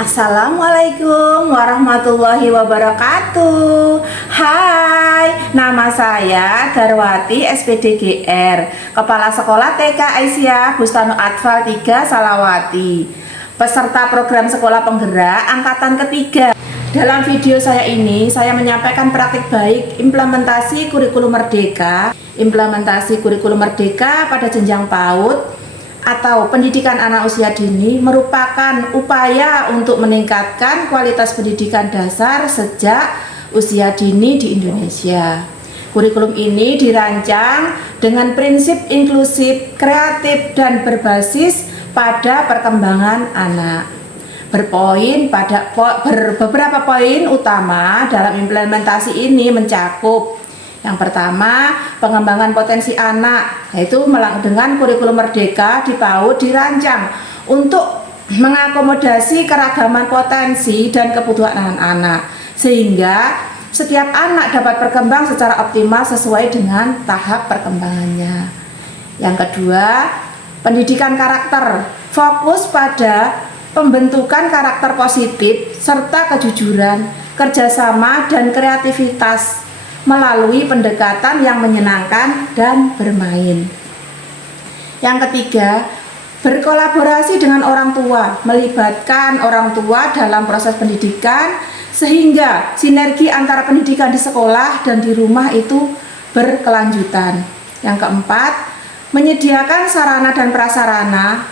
Assalamualaikum warahmatullahi wabarakatuh. Hai, nama saya Darwati SPDGR, Kepala Sekolah TK Aisyah Bustanul Atfal 3 Salawati, peserta program sekolah penggerak angkatan ketiga. Dalam video saya ini, saya menyampaikan praktik baik implementasi kurikulum merdeka. Implementasi kurikulum merdeka pada jenjang PAUD atau pendidikan anak usia dini merupakan upaya untuk meningkatkan kualitas pendidikan dasar sejak usia dini di Indonesia. Kurikulum ini dirancang dengan prinsip inklusif, kreatif, dan berbasis pada perkembangan anak. Berpoin pada beberapa poin utama dalam implementasi ini mencakup: yang pertama, pengembangan potensi anak, yaitu dengan kurikulum merdeka di PAUD dirancang untuk mengakomodasi keragaman potensi dan kebutuhan anak-anak, sehingga setiap anak dapat berkembang secara optimal sesuai dengan tahap perkembangannya. Yang kedua, pendidikan karakter, fokus pada pembentukan karakter positif serta kejujuran, kerjasama, dan kreativitas melalui pendekatan yang menyenangkan dan bermain. Yang ketiga, berkolaborasi dengan orang tua, melibatkan orang tua dalam proses pendidikan sehingga sinergi antara pendidikan di sekolah dan di rumah itu berkelanjutan. Yang keempat, menyediakan sarana dan prasarana,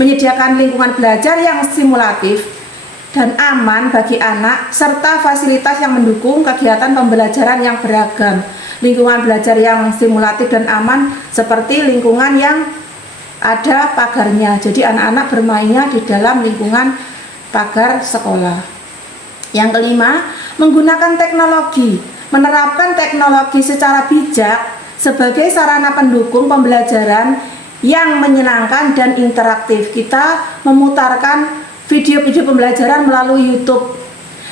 menyediakan lingkungan belajar yang stimulatif dan aman bagi anak, serta fasilitas yang mendukung kegiatan pembelajaran yang beragam. Lingkungan belajar yang stimulatif dan aman seperti lingkungan yang ada pagarnya, jadi anak-anak bermainnya di dalam lingkungan pagar sekolah. Yang kelima, menggunakan teknologi, menerapkan teknologi secara bijak sebagai sarana pendukung pembelajaran yang menyenangkan dan interaktif. Kita memutarkan video-video pembelajaran melalui YouTube,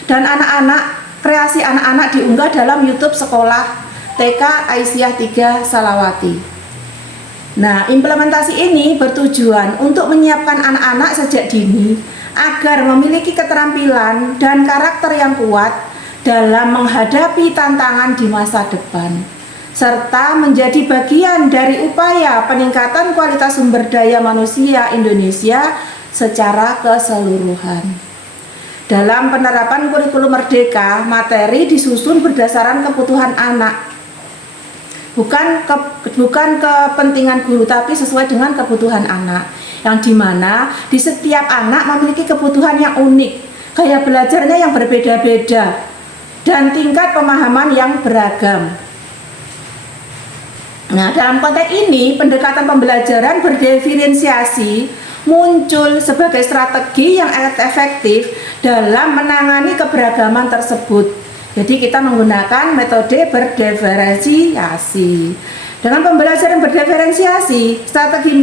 dan kreasi anak-anak diunggah dalam YouTube sekolah TK Aisyah 3 Salawati. Nah, implementasi ini bertujuan untuk menyiapkan anak-anak sejak dini agar memiliki keterampilan dan karakter yang kuat dalam menghadapi tantangan di masa depan, serta menjadi bagian dari upaya peningkatan kualitas sumber daya manusia Indonesia secara keseluruhan. Dalam penerapan kurikulum merdeka, materi disusun berdasarkan kebutuhan anak, bukan kepentingan guru, tapi sesuai dengan kebutuhan anak, yang dimana di setiap anak memiliki kebutuhan yang unik, gaya belajarnya yang berbeda-beda, dan tingkat pemahaman yang beragam. Nah, dalam konteks ini, pendekatan pembelajaran berdiferensiasi muncul sebagai strategi yang efektif dalam menangani keberagaman tersebut. Jadi kita menggunakan metode berdiferensiasi. Dengan pembelajaran berdiferensiasi, strategi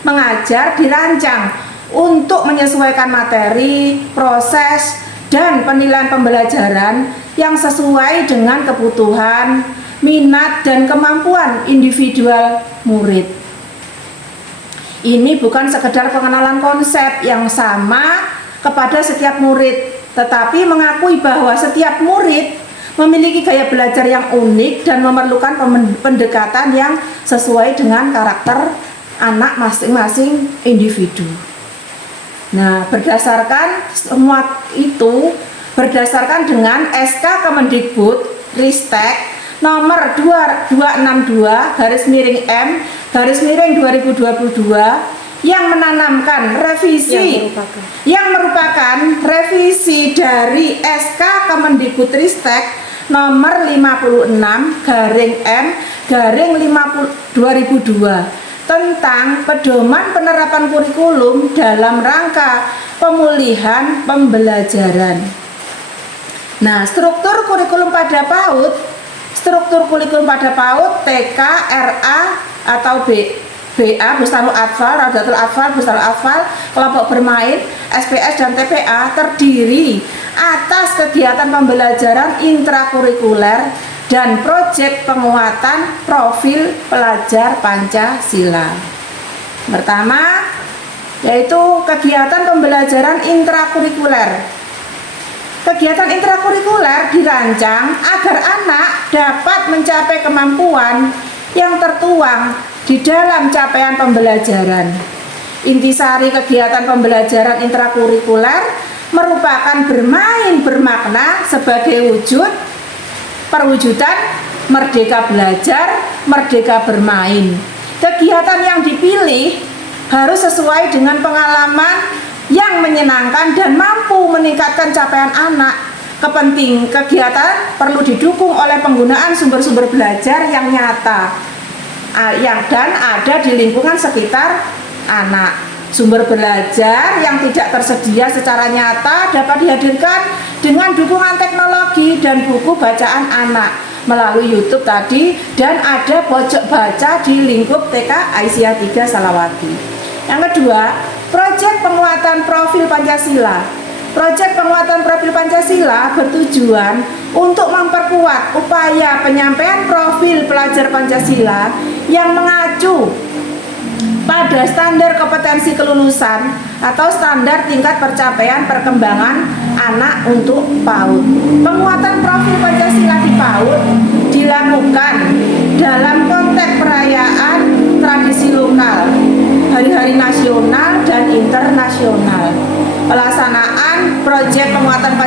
mengajar dirancang untuk menyesuaikan materi, proses, dan penilaian pembelajaran yang sesuai dengan kebutuhan, minat, dan kemampuan individual murid. Ini bukan sekedar pengenalan konsep yang sama kepada setiap murid, tetapi mengakui bahwa setiap murid memiliki gaya belajar yang unik dan memerlukan pendekatan yang sesuai dengan karakter anak masing-masing individu. Nah, berdasarkan semua itu, berdasarkan dengan SK Kemendikbud Ristek nomor 2262/M/2022 yang menanamkan revisi yang merupakan revisi dari SK Kemendikbud Ristek nomor 56/M/2002 tentang pedoman penerapan kurikulum dalam rangka pemulihan pembelajaran. Nah, struktur kurikulum pada PAUD TK, RA atau BA, Bustanul Atfal, Raudatul Atfal, Bustanul Atfal, kelompok bermain, SPS, dan TPA terdiri atas kegiatan pembelajaran intrakurikuler dan proyek penguatan profil pelajar Pancasila. Pertama, yaitu kegiatan pembelajaran intrakurikuler. Kegiatan intrakurikuler dirancang agar anak dapat mencapai kemampuan yang tertuang di dalam capaian pembelajaran. Intisari kegiatan pembelajaran intrakurikuler merupakan bermain bermakna sebagai perwujudan merdeka belajar, merdeka bermain. Kegiatan yang dipilih harus sesuai dengan pengalaman yang menyenangkan dan mampu meningkatkan capaian anak. Kegiatan perlu didukung oleh penggunaan sumber-sumber belajar yang nyata dan ada di lingkungan sekitar anak. Sumber belajar yang tidak tersedia secara nyata dapat dihadirkan dengan dukungan teknologi dan buku bacaan anak melalui YouTube tadi, dan ada pojok baca di lingkup TK Aisyah 3 Salawati. Yang kedua, proyek penguatan profil Pancasila. Proyek penguatan profil Pancasila bertujuan untuk memperkuat upaya penyampaian profil pelajar Pancasila yang mengacu pada standar kompetensi kelulusan atau standar tingkat percapaian perkembangan anak untuk PAUD. Penguatan profil Pancasila di PAUD dilakukan dalam konteks perayaan tradisi lokal, hari-hari nasional dan internasional. Pelaksanaan proyek penguatan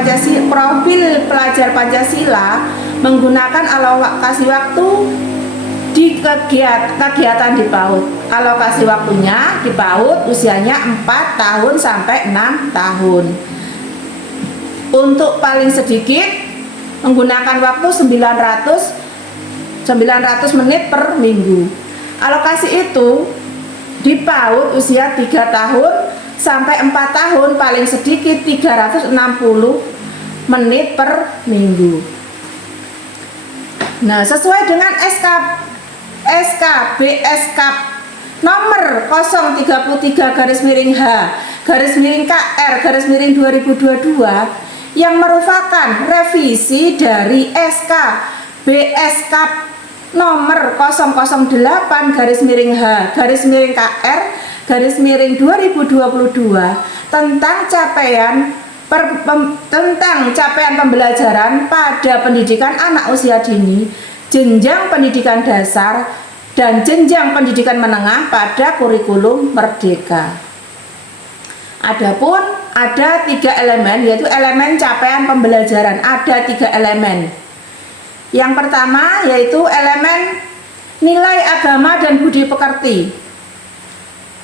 profil pelajar Pancasila menggunakan alokasi waktu di kegiatan di PAUD. Alokasi waktunya di PAUD usianya 4 tahun sampai 6 tahun. Untuk paling sedikit menggunakan waktu 900 menit per minggu. Alokasi itu di PAUD usia 3 tahun sampai 4 tahun paling sedikit 360 menit per minggu. Nah, sesuai dengan SKBSK nomor 033-H-KR-2022 yang merupakan revisi dari SKBSK nomor 008-H-KR-2022 tentang capaian pembelajaran pada pendidikan anak usia dini, jenjang pendidikan dasar dan jenjang pendidikan menengah pada kurikulum Merdeka. Adapun ada 3 elemen, yaitu elemen capaian pembelajaran. Ada 3 elemen. Yang pertama yaitu elemen nilai agama dan budi pekerti.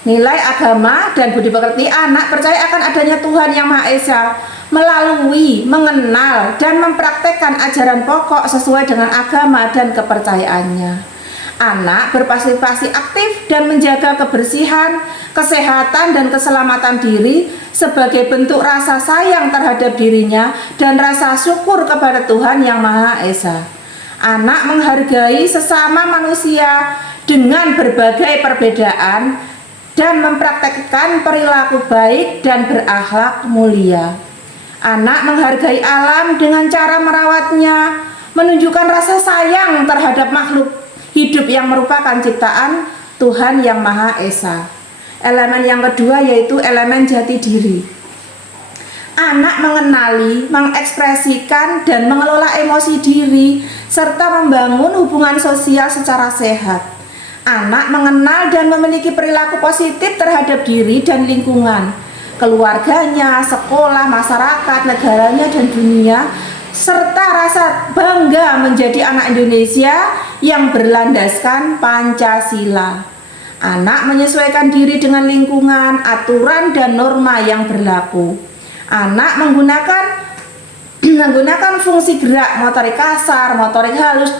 Nilai agama dan budi pekerti, anak percaya akan adanya Tuhan Yang Maha Esa melalui mengenal dan mempraktekkan ajaran pokok sesuai dengan agama dan kepercayaannya. Anak berpartisipasi aktif dan menjaga kebersihan, kesehatan dan keselamatan diri sebagai bentuk rasa sayang terhadap dirinya dan rasa syukur kepada Tuhan Yang Maha Esa. Anak menghargai sesama manusia dengan berbagai perbedaan dan mempraktekkan perilaku baik dan berakhlak mulia. Anak menghargai alam dengan cara merawatnya, menunjukkan rasa sayang terhadap makhluk hidup yang merupakan ciptaan Tuhan Yang Maha Esa. Elemen yang kedua yaitu elemen jati diri. Anak mengenali, mengekspresikan dan mengelola emosi diri serta membangun hubungan sosial secara sehat. Anak mengenal dan memiliki perilaku positif terhadap diri dan lingkungan, keluarganya, sekolah, masyarakat, negaranya dan dunia, serta rasa bangga menjadi anak Indonesia yang berlandaskan Pancasila. Anak menyesuaikan diri dengan lingkungan, aturan dan norma yang berlaku. Anak menggunakan fungsi gerak, motorik kasar, motorik halus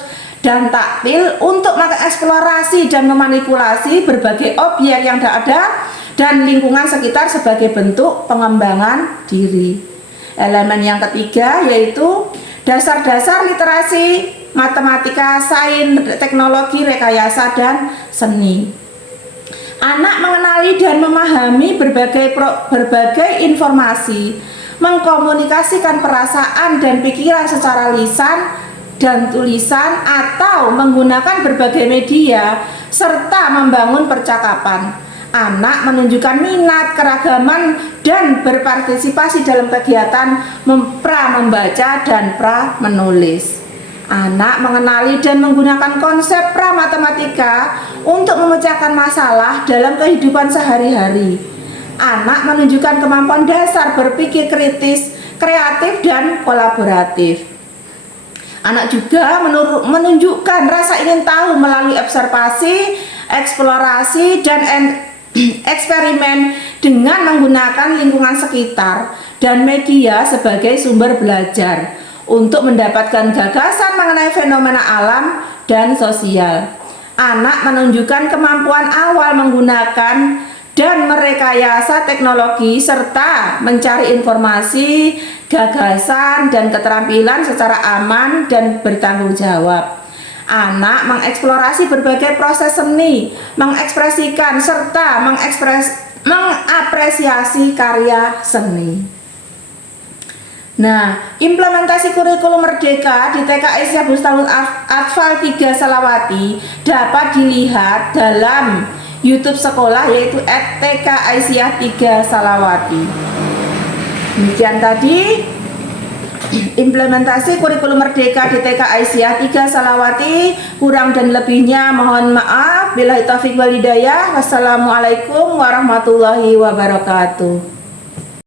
dan taktil untuk mengeksplorasi dan memanipulasi berbagai objek yang ada dan lingkungan sekitar sebagai bentuk pengembangan diri. Elemen yang ketiga yaitu dasar-dasar literasi, matematika, sains, teknologi, rekayasa, dan seni. Anak mengenali dan memahami berbagai informasi, mengkomunikasikan perasaan dan pikiran secara lisan dan tulisan atau menggunakan berbagai media, serta membangun percakapan. Anak menunjukkan minat, keragaman, dan berpartisipasi dalam kegiatan pra-membaca dan pra-menulis. Anak mengenali dan menggunakan konsep pra-matematika untuk memecahkan masalah dalam kehidupan sehari-hari. Anak menunjukkan kemampuan dasar berpikir kritis, kreatif, dan kolaboratif. Anak juga menunjukkan rasa ingin tahu melalui observasi, eksplorasi, dan eksperimen dengan menggunakan lingkungan sekitar dan media sebagai sumber belajar untuk mendapatkan gagasan mengenai fenomena alam dan sosial. Anak menunjukkan kemampuan awal menggunakan dan merekayasa teknologi serta mencari informasi, gagasan, dan keterampilan secara aman dan bertanggung jawab. Anak mengeksplorasi berbagai proses seni, mengekspresikan serta mengapresiasi karya seni. Nah, implementasi kurikulum merdeka di TK Aisyah Bustanul Atfal 3 Salawati dapat dilihat dalam YouTube sekolah, yaitu @TK Aisyah 3 Salawati. Demikian tadi implementasi kurikulum merdeka di TK Aisyah 3 Salawati. Kurang dan lebihnya mohon maaf. Billahi taufiq wal hidayah. Wassalamualaikum warahmatullahi wabarakatuh.